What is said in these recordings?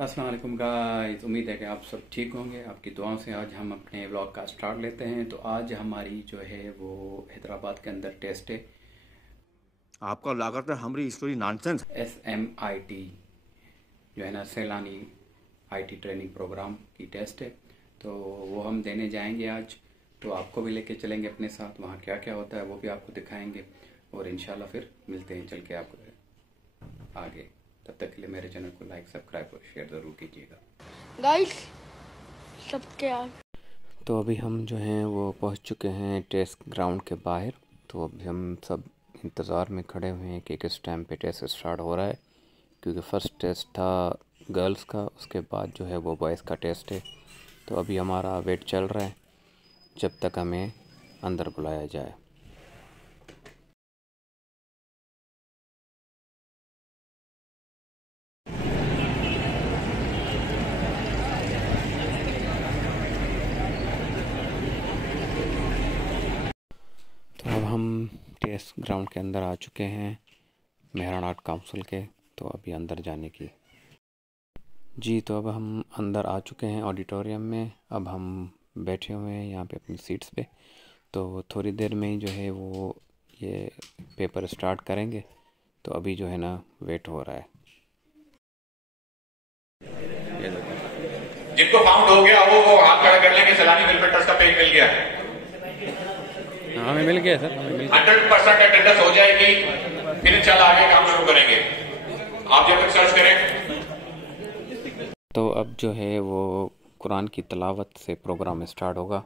अस्सलाम वालेकुम गाइस, उम्मीद है कि आप सब ठीक होंगे। आपकी दुआओं से आज हम अपने व्लॉग का स्टार्ट लेते हैं। तो आज हमारी जो है वो हैदराबाद के अंदर टेस्ट है। आपको लागत है हमारी स्टोरी नॉनसेंस। SMIT जो है ना, सैलानी IT ट्रेनिंग प्रोग्राम की टेस्ट है। तो वो हम देने जाएंगे आज। तो आपको भी लेके चलेंगे अपने साथ। वहाँ क्या क्या होता है वो भी आपको दिखाएंगे और इंशाल्लाह फिर मिलते हैं चल के आपको आगे। तब तक के लिए मेरे चैनल को लाइक, सब्सक्राइब और शेयर ज़रूर कीजिएगा गाइस सबके आगे। तो अभी हम जो हैं वो पहुंच चुके हैं टेस्ट ग्राउंड के बाहर। तो अभी हम सब इंतज़ार में खड़े हुए हैं कि किस टाइम पे टेस्ट स्टार्ट हो रहा है, क्योंकि फ़र्स्ट टेस्ट था गर्ल्स का, उसके बाद जो है वो बॉयज़ का टेस्ट है। तो अभी हमारा वेट चल रहा है जब तक हमें अंदर बुलाया जाए। तो अब हम टेस्ट ग्राउंड के अंदर आ चुके हैं मेहरान आर्ट काउंसिल के। तो अभी अंदर जाने की जी, तो अब हम अंदर आ चुके हैं ऑडिटोरियम में। अब हम बैठे हुए हैं यहाँ पे अपनी सीट्स पे। तो थोड़ी देर में ही जो है वो ये पेपर स्टार्ट करेंगे। तो अभी जो है ना वेट हो रहा है। जिनको फाउंड हो गया वो हाथ खड़ा कर लेंगे। सैलानी वेलफेयर ट्रस्ट का पेज मिल गया है। हाँ, हमें मिल गया सर, 100% अटेंडेंस हो जाएगी। फिर इंशाल्लाह आगे काम शुरू करेंगे। आप जब तक सर्च करें। तो अब जो है वो कुरान की तिलावत से प्रोग्राम स्टार्ट होगा।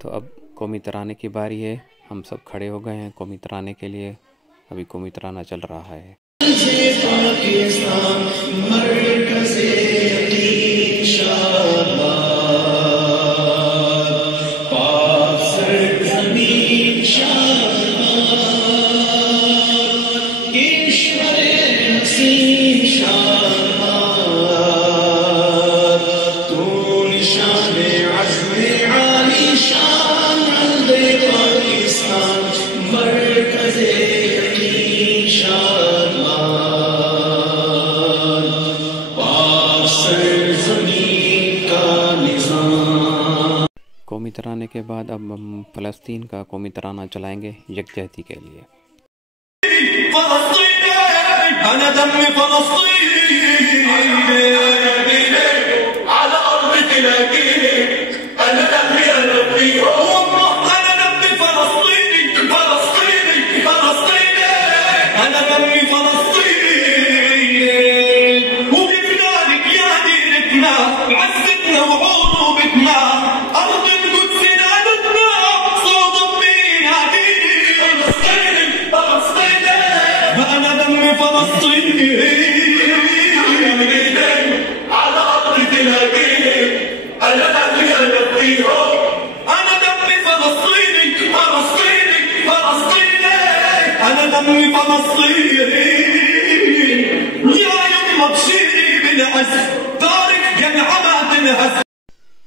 तो अब कौमी तराने की बारी है। हम सब खड़े हो गए हैं कौमी तराने के लिए। अभी कौमी तराना चल रहा है। कौमी तराने के बाद अब हम फ़लस्तीन का कौमी तराना चलाएंगे यकजहती के लिए।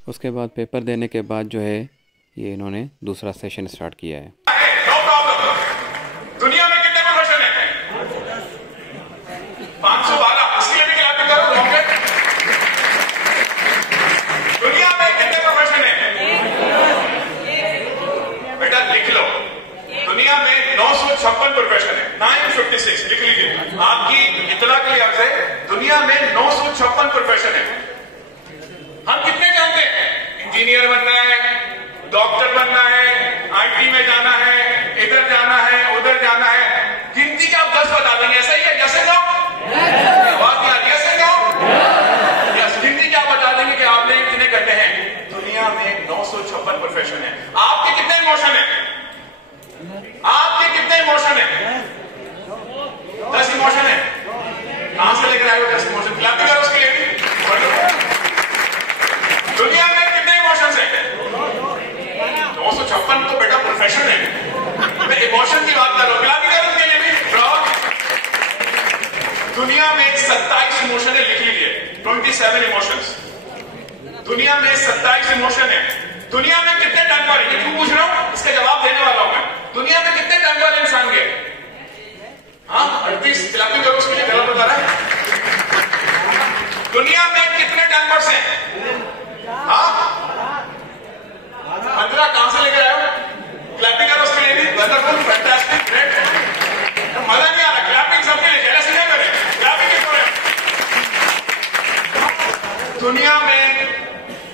उसके बाद पेपर देने के बाद जो है ये इन्होंने दूसरा सेशन स्टार्ट किया है। दुनिया में कितने प्रोफेशन है? 512। इसके लिए भी क्लैप करो रॉकेट। दुनिया में कितने प्रोफेशन है? बेटा लिख लो। दुनिया में 956 प्रोफेशन है। 956 लिख लीजिए। आपकी इत्तला के लिहाज से दुनिया में 956 प्रोफेशन है। हम कितने जानते हैं? इंजीनियर बनना है, डॉक्टर बनना है, IT में जाना है, इधर जाना है, उधर जाना है। गिनती का आप 10 बता देंगे। ऐसा ही है? जैसे जाओ आवाज नहीं आ रही। ऐसे जाओ 956 प्रोफेशन है। आपके कितने इमोशन है? आपके कितने इमोशन है? 10 इमोशन है। कहां से लेकर आए हो 10 इमोशन? क्लैप करो उसके लिए भी। दुनिया में कितने इमोशंस हैं? 956 तो बेटा प्रोफेशन है। मैं इमोशन की बात कर रहा हूं। क्लैप करो उसके लिए भी। दुनिया में 27 इमोशन है, लिख लीजिए 27 इमोशंस। दुनिया में 27 इमोशन है। दुनिया में कितने टेम्पर है? क्यों पूछ रहा हूं, इसका जवाब देने वाला हूं मैं। दुनिया में कितने टेम्पर है इंसान के? हाँ 38। क्लैपिंग करो उसके लिए, गलत बता रहा है। दुनिया में कितने टेम्पर्स हैं? हाँ 15। कहां से लेकर आए हो? क्लैपिंग करो उसके लिए भी। Wonderful, fantastic, great. मजा नहीं आ रहा। क्लैपिंग सबके लिए, जेलस नहीं करें। क्लैपिंग क्यों करें? दुनिया में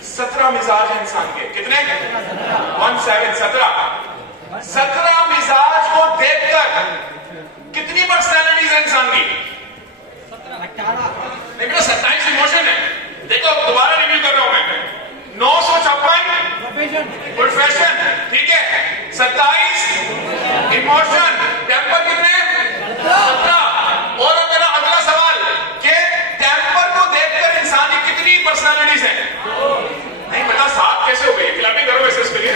17 मिजाज है इंसान के। कितने? 17 मिजाज को देखकर कितनी पर्सनैलिटीज है इंसान की? 17। नहीं, 27 इमोशन है। देखो दोबारा रिव्यू कर रहा हूं मैं। 956 प्रोफेशन, ठीक है। 27 इमोशन, टेम्पर कितने? 17। और अब मेरा अगला सवाल कि टेम्पर को देखकर इंसान की कितनी पर्सनैलिटीज है? नहीं पता। 7 कैसे हो गई? क्लैपिंग करो वैसे उसके लिए।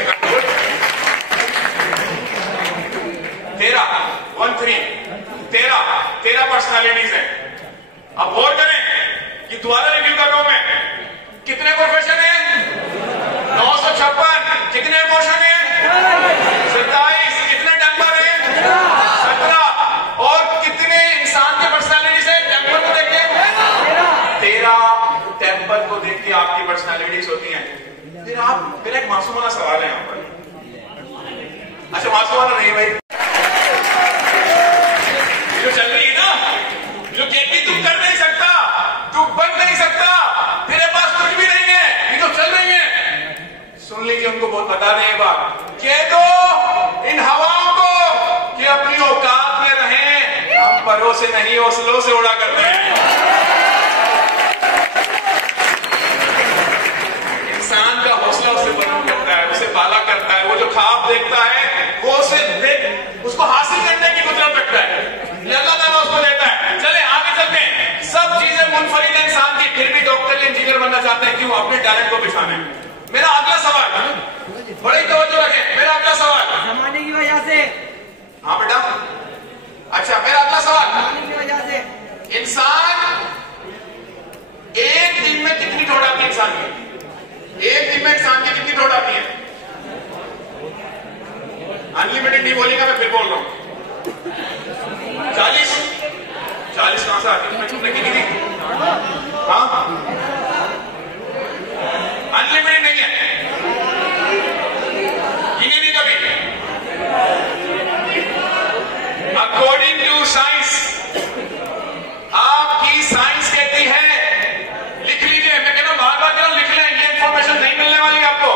13 पर्सनैलिटीज है। अब गौर करें, ये दोबारा रिव्यू कर रहा हूं मैं। कितने प्रोफेशन है? 956। कितने इमोशन है? 27। कितने टेम्पर है? 17। और कितने इंसान के पर्सनैलिटीज है टेम्पर को देख के? 13 टेम्पर को देख के आपकी पर्सनैलिटीज होती हैं। फिर आप, मेरा एक मासूमाना सवाल है यहां पर। अच्छा मासूमाना नहीं भाई, जो चल रही है ना, जो कहती तू कर नहीं सकता, तू बन नहीं सकता, तेरे पास कुछ भी नहीं है, ये तो चल रही है। सुन लीजिए, उनको बहुत बता दें ये बात। कह दो इन हवाओं को कि अपनी औकात में रहें, हम परों से नहीं हौसलों से उड़ा करते हैं। इंसान का हौसला उसे बुलंद करता है, उसे बाला करता है। वो जो ख्वाब देखता है वो उसे उसको हासिल करने की कुदरत रखता है। अल्लाह ताला उसको देता है। चले आगे चलते हैं। सब चीजें मुनफरिद है इंसान की, फिर भी डॉक्टर या इंजीनियर बनना चाहते हैं। क्यों? अपने टैलेंट को पिछाने। मेरा अगला सवाल, बड़ी तवज्जो रखें। मेरा अगला सवाल जमाने की वजह से। हाँ बेटा। अच्छा मेरा अगला सवाल, जमाने की वजह से इंसान एक दिन में कितनी ठोड़ आती है? इंसान की एक दिन में इंसान की कितनी ठोड़ आती है? अनलिमिटेड नहीं बोलेगा, मैं फिर बोल रहा हूं। 40 कहां से आती है? तुमने गिनी थी? हाँ अनलिमिटेड नहीं है, गिनी नहीं कभी। अकॉर्डिंग टू साइंस, आपकी साइंस कहती है, लिख लीजिए, मैं कह रहा हूं बार बार कह रहा हूं, लिख लें, ये इंफॉर्मेशन नहीं मिलने वाली आपको।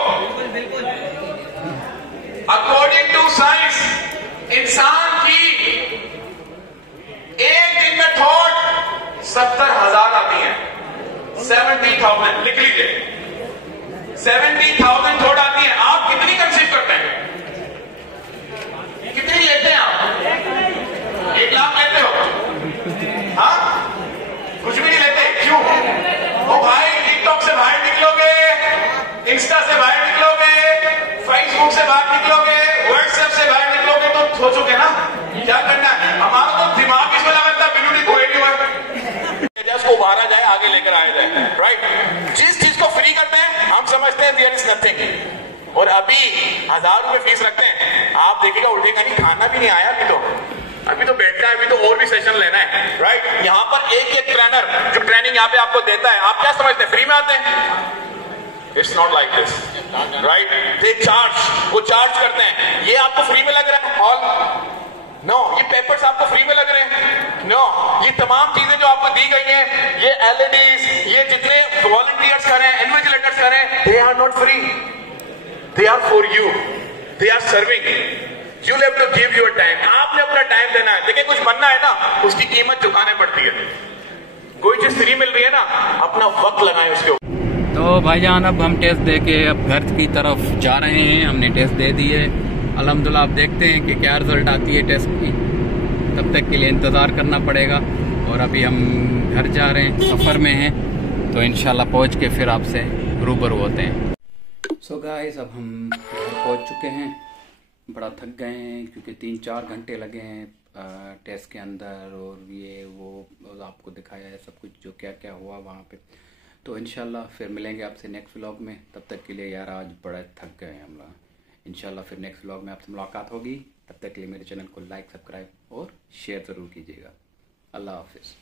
अकॉर्डिंग टू साइंस, इंसान की एक दिन में थॉट 70,000 आती है। 70,000 लिख लीजिए, 70,000 थॉट आती है। आप कितनी कंसीव करते हैं? कितनी लेते हैं आप? 1 लाख लेते हो? हाँ कुछ भी नहीं लेते। क्यों? ओ भाई, टिकटॉक से बाहर निकलोगे, इंस्टा से बाहर निकलोगे, फेसबुक से बाहर निकलोगे, व्हाट्सएप से बाहर निकलोगे तो सोचोगे ना क्या करना है। हमारा तो दिमाग इसमें लगाता है, बिल्कुल कोई नहीं हुआ, उसको उभारा जाए, आगे लेकर आया जाए। राइट? जिस चीज को फ्री करते हैं हम समझते हैं देयर इज नथिंग, और अभी 1000 रुपए फीस रखते हैं। आप देखिएगा उठेगा नहीं, खाना भी नहीं आया अभी तो बैठना है, अभी तो और भी सेशन लेना है। राइट? यहाँ पर एक ट्रेनर जो ट्रेनिंग यहाँ पे आपको देता है, आप क्या समझते हैं फ्री में आते हैं? It's not like this. Right? They charge, वो चार्ज करते हैं। ये आपको फ्री में लग रहा है हॉल? नो। ये पेपर्स आपको फ्री में लग रहे हैं? नो। ये तमाम चीजें जो आपको दी गई हैं, ये एलईडीज, ये जितने वॉलंटियर्स कर रहे हैं, इन्विजिलेटर्स कर रहे हैं, they are not free, they are for you, they are serving. You have to give your time. आपने अपना टाइम देना है। देखिए, कुछ बनना है ना, उसकी कीमत चुकानी पड़ती है। कोई चीज फ्री मिल रही है ना, अपना वक्त लगाएं उसके ऊपर। तो तो भाईजान अब हम टेस्ट दे के अब घर की तरफ जा रहे हैं। हमने टेस्ट दे दी है अल्हम्दुलिल्लाह। अब देखते हैं कि क्या रिजल्ट आती है टेस्ट की, तब तक के लिए इंतज़ार करना पड़ेगा। और अभी हम घर जा रहे हैं, सफ़र में हैं, तो इंशाल्लाह पहुंच के फिर आपसे रूबरू होते हैं। सो गाइस अब हम घर पहुंच चुके हैं। बड़ा थक गए हैं क्योंकि 3-4 घंटे लगे हैं टेस्ट के अंदर, और ये वो आपको दिखाया है सब कुछ जो क्या क्या हुआ वहाँ पे। तो इंशाल्लाह फिर मिलेंगे आपसे नेक्स्ट व्लॉग में। तब तक के लिए यार आज बड़ा थक गए हैं हम लोग। इंशाल्लाह फिर नेक्स्ट व्लॉग में आपसे मुलाकात होगी। तब तक के लिए मेरे चैनल को लाइक, सब्सक्राइब और शेयर ज़रूर कीजिएगा। अल्लाह हाफिज़।